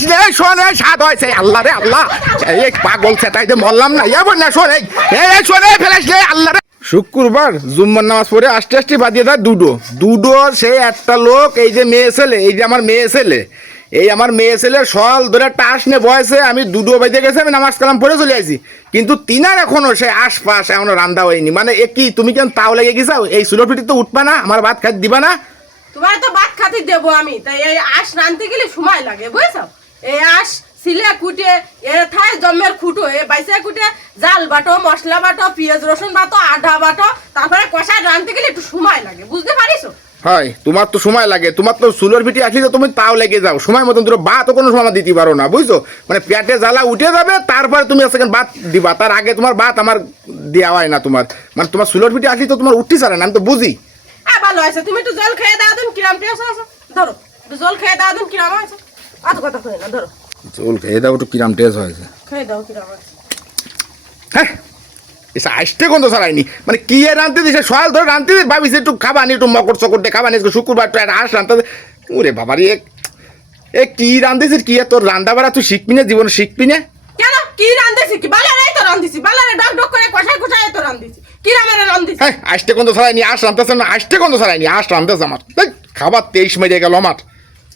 ফেলাস রে শোনে স্বাদ হয়েছে আল্লাহ রে আল্লাহ এই পাগল সেটাইতে মরলাম না ইয়া বল না শোনে এই শোনে ফেলাস রে আল্লাহ রে শুক্রবার জুম্মার নামাজ পড়ে আস্তে আস্তে বাদিয়ে দেয় দুটো সে একটা লোক এই যে মেয়ে ছেলে এই যে আমার মেয়ে ছেলে এই আমার মেয়ে ছেলে সল ধরে টাস নিয়ে বয়সে আমি দুটো বাজে গেছে আমি নামাজ কালাম পড়ে চলে আসি কিন্তু তিনার এখনো সে আশপাশ এখনো রান্না হয়নি মানে এ কি তুমি কেন তাও লেগে গেছাও এই সুলোপিটি তো উঠবা না আমার ভাত খাই দিবা না তোমার তো ভাত খাতে দেবো আমি তাই এই আঁশ রাঁধতে গেলে সময় লাগে বুঝছো এই আঁশ সিলে কুটে এ থায় জমের খুঁটো এ বাইসে কুটে জাল বাটো মশলা বাটো পেঁয়াজ রসুন বাটো আদা বাটো তারপরে কষায় রাঁধতে গেলে একটু সময় লাগে বুঝতে পারিস হয় তোমার তো সময় লাগে তোমার তো সুলোর ভিটি আসলে তো তুমি তাও লেগে যাও সময় মতন তুমি ভাত কোনো সময় দিতে পারো না বুঝছো মানে পেটে জ্বালা উঠে যাবে তারপরে তুমি সেকেন্ড ভাত দিবা তার আগে তোমার ভাত আমার দেওয়া হয় না তোমার মানে তোমার সুলোর ভিটি আসলে তো তোমার উঠতে চারে না আমি তো বুঝি ভালো আছে তুমি একটু জল খেয়ে দাও দিন কিরাম টেস্ট আছে ধরো একটু জল খেয়ে দাও দিন কিরাম আছে অত কথা কই না ধরো জল খেয়ে দাও একটু কিরাম টেস্ট হয়েছে খেয়ে দাও কিরাম আছে হ্যাঁ এসে আসতে গন্ধ ছাড়াইনি মানে কি এ রাঁধতে দিছে সকাল ধরে রাঁধতে দিস ভাবিস একটু খাবানি একটু মকর চকর দিয়ে খাবানি শুক্রবার তো একটা আস রাঁধতে ওরে বাবারি এ কি রাঁধতেছিস কি তোর রান্না বাড়া তুই শিখবি না জীবনে শিখবি না কেন কি রাঁধতেছি কি বালারাই তো রাঁধতেছি বালারে ডক ডক করে কষায় কষায় তো রাঁধতেছি কি রামের রাঁধতেছি হ্যাঁ আসতে গন্ধ ছাড়াইনি আস রাঁধতেছে না আসতে গন্ধ ছাড়াইনি আস রাঁধতেছে আমার খাবার 23 মেরে গেল আমার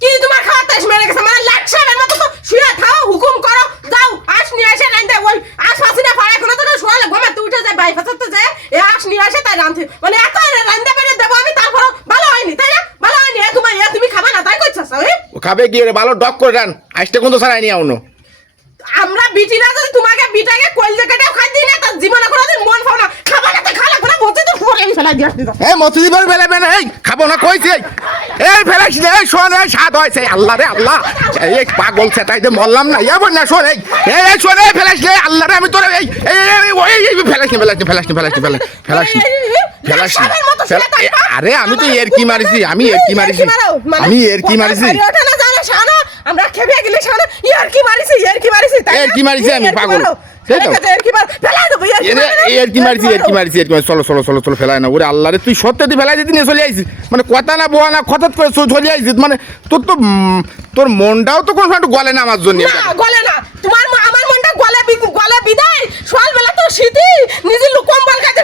কি তোমার খাওয়া তেজ মেরে গেছে মানে লাকসাবের মতো তো শুয়ে থাও হুকুম করো যাও আস নিয়ে আসে রাঁধতে ওই আস ফাসিনা ফাড়া কোনো তো শোয়ালে ঘুমাতে উঠে যায় বাই ফাসাতে যায় এ আস নিয়ে আসে তাই রাঁধতে মানে এত রাঁধতে পেরে দেবো আমি তারপর ভালো হয়নি তাই না ভালো হয়নি তুমি খাবা না তাই করছো ও খাবে গিয়ে ভালো ডক করে রান আসতে গন্ধ ছাড়াইনি আউনো আমরা বিটিরা যদি তোমাকে বিটাকে কইলতে কেটেও খাই দিই না তার জীবনে কোনোদিন মন পাও না খাবা না তো খালা করে বলতে তো পরে আমি ফেলা দিয়ে আসতে এই মতি দিবার বেলাবে না এই খাবো না কইছি এই ফেলাইছি রে শোনে স্বাদ হয়েছে আল্লাহ রে আল্লাহ এই পাগল সেটাইতে মরলাম না ইয়া বল না শোনে এই শোনে ফেলাইছি আল্লাহ রে আমি তোর এই ফেলাইছি আরে আমি তো এর কি মারিছি আমি এর কি মারিছি আমরা খেপে গেলে শানা ইয়ার কি মারিছি এর কি মারিছি আমি পাগল সেই তো এর কি মারিছি চলো ফেলাই না ওরে আল্লাহ রে তুই সত্যি ফেলাই দিতি নিয়ে চলে আইছিস মানে কথা না বোয়া না হঠাৎ করে চলে আইছিস মানে তোর মনটাও তো কোনো একটু গলে না আমার জন্য গলে না তোমার আমার মনটা গলে বিদায় সকালবেলা তো শীতই নিজে কম্বল গায়ে